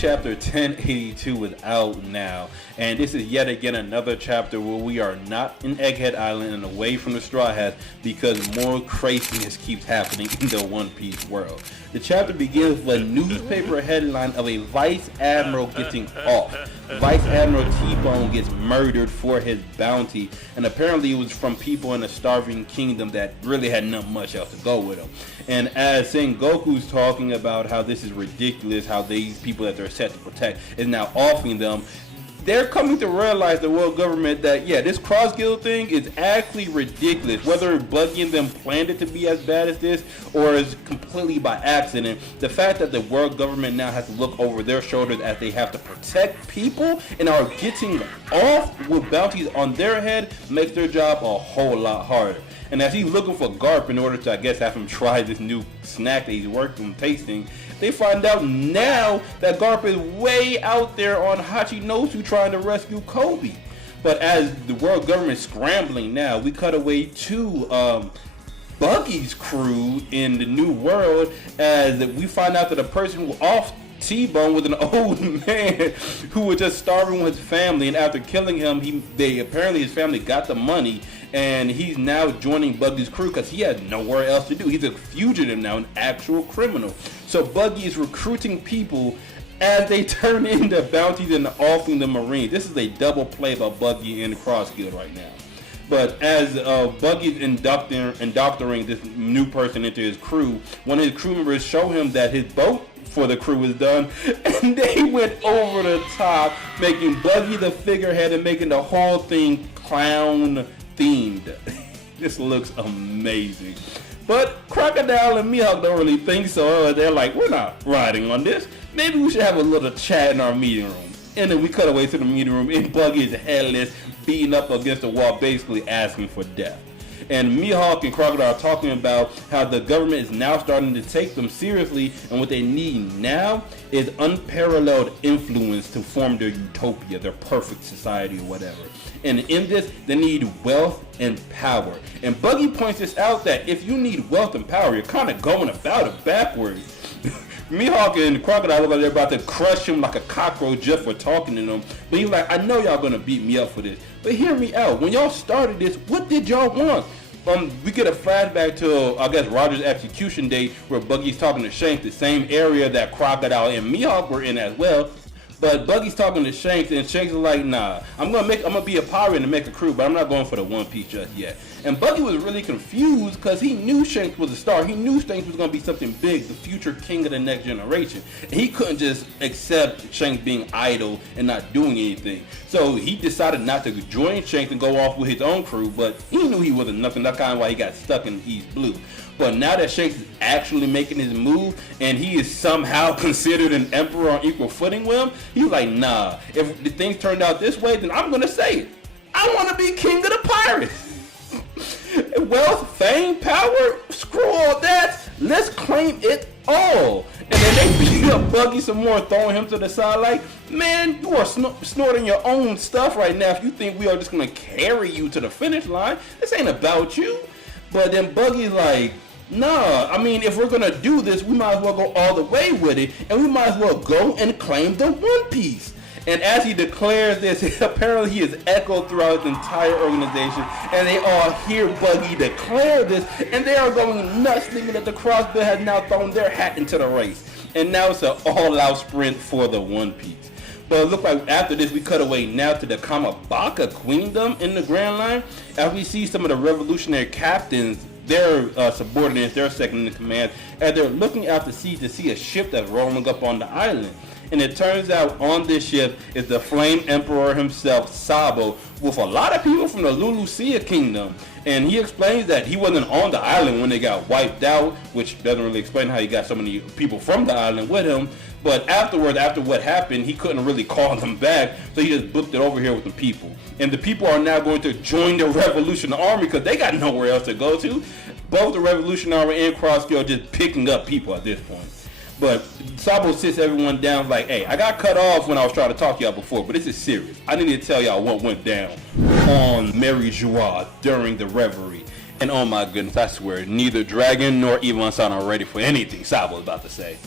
chapter 1082 is out now, and this is yet again another chapter where we are not in Egghead Island and away from the Straw Hats because more craziness keeps happening in the One Piece world. The chapter begins with a newspaper headline of a Vice Admiral getting off. Vice Admiral T-Bone gets murdered for his bounty, and apparently it was from people in a starving kingdom that really had not much else to go with him. And as Sengoku's talking about how this is ridiculous, how these people that they're set to protect is now offing them, they're coming to realize, the world government, that yeah, this cross guild thing is actually ridiculous. Whether Buggy and them planned it to be as bad as this or is completely by accident, the fact that the world government now has to look over their shoulders as they have to protect people and are getting off with bounties on their head makes their job a whole lot harder. And as he's looking for Garp in order to, I guess, have him try this new snack that he's working on tasting, they find out now that Garp is way out there on Hachinosu trying to rescue Kobe. But as the world government is scrambling now, we cut away to Buggy's crew in the new world as we find out that a person off T-Bone was an old man who was just starving with his family, and after killing him, apparently his family got the money, and he's now joining Buggy's crew because he has nowhere else to do. He's a fugitive now, an actual criminal. So Buggy is recruiting people as they turn into bounties and offing the Marines. This is a double play by Buggy and Cross Guild right now. But as Buggy's indoctoring this new person into his crew, one of his crew members show him that his boat for the crew is done, and they went over the top, making Buggy the figurehead and making the whole thing clown themed. This looks amazing. But Crocodile and Mihawk don't really think so. They're like, we're not riding on this. Maybe we should have a little chat in our meeting room. And then we cut away to the meeting room, and Buggy is headless, beating up against the wall, basically asking for death. And Mihawk and Crocodile are talking about how the government is now starting to take them seriously, and what they need now is unparalleled influence to form their utopia, their perfect society or whatever. And in this, they need wealth and power. And Buggy points this out, that if you need wealth and power, you're kind of going about it backwards. Mihawk and Crocodile look like they're about to crush him like a cockroach just for talking to them. But he's like, I know y'all gonna beat me up for this, but hear me out. When y'all started this, what did y'all want? We get a flashback to, I guess, Roger's execution date, where Buggy's talking to Shanks, the same area that Crocodile and Mihawk were in as well. But Buggy's talking to Shanks, and Shanks is like, nah, I'm gonna be a pirate and make a crew, but I'm not going for the One Piece just yet. And Buggy was really confused because he knew Shanks was a star. He knew Shanks was gonna be something big, the future king of the next generation. And he couldn't just accept Shanks being idle and not doing anything. So he decided not to join Shanks and go off with his own crew, but he knew he wasn't nothing. That's kind of why he got stuck in East Blue. But now that Shanks is actually making his move, and he is somehow considered an emperor on equal footing with him, he's like, nah, if the things turned out this way, then I'm gonna say it. I wanna be king of the pirates. Wealth, fame, power, screw all that. Let's claim it all. And then they beat up Buggy some more, throwing him to the side like, man, you are snorting your own stuff right now if you think we are just gonna carry you to the finish line. This ain't about you. But then Buggy's like, nah, I mean, if we're gonna do this, we might as well go all the way with it, and we might as well go and claim the One Piece. And as he declares this, apparently he is echoed throughout the entire organization, and they all hear Buggy declare this, and they are going nuts, thinking that the Crossbill has now thrown their hat into the race. And now it's an all-out sprint for the One Piece. But it looks like after this, we cut away now to the Kamabaka Queendom in the Grand Line, as we see some of the revolutionary captains, their subordinates, their second in command, as they're looking out to sea to see a ship that's rolling up on the island. And it turns out on this ship is the Flame Emperor himself, Sabo, with a lot of people from the Lulusia Kingdom. And he explains that he wasn't on the island when they got wiped out, which doesn't really explain how he got so many people from the island with him. But afterwards, after what happened, he couldn't really call them back, so he just booked it over here with the people. And the people are now going to join the Revolution Army because they got nowhere else to go to. Both the Revolution Army and Cross Guild are just picking up people at this point. But Sabo sits everyone down like, hey, I got cut off when I was trying to talk to y'all before, but this is serious. I need to tell y'all what went down on Mary Joie during the reverie. And oh my goodness, I swear, neither Dragon nor Ivan-san are ready for anything Sabo's about to say.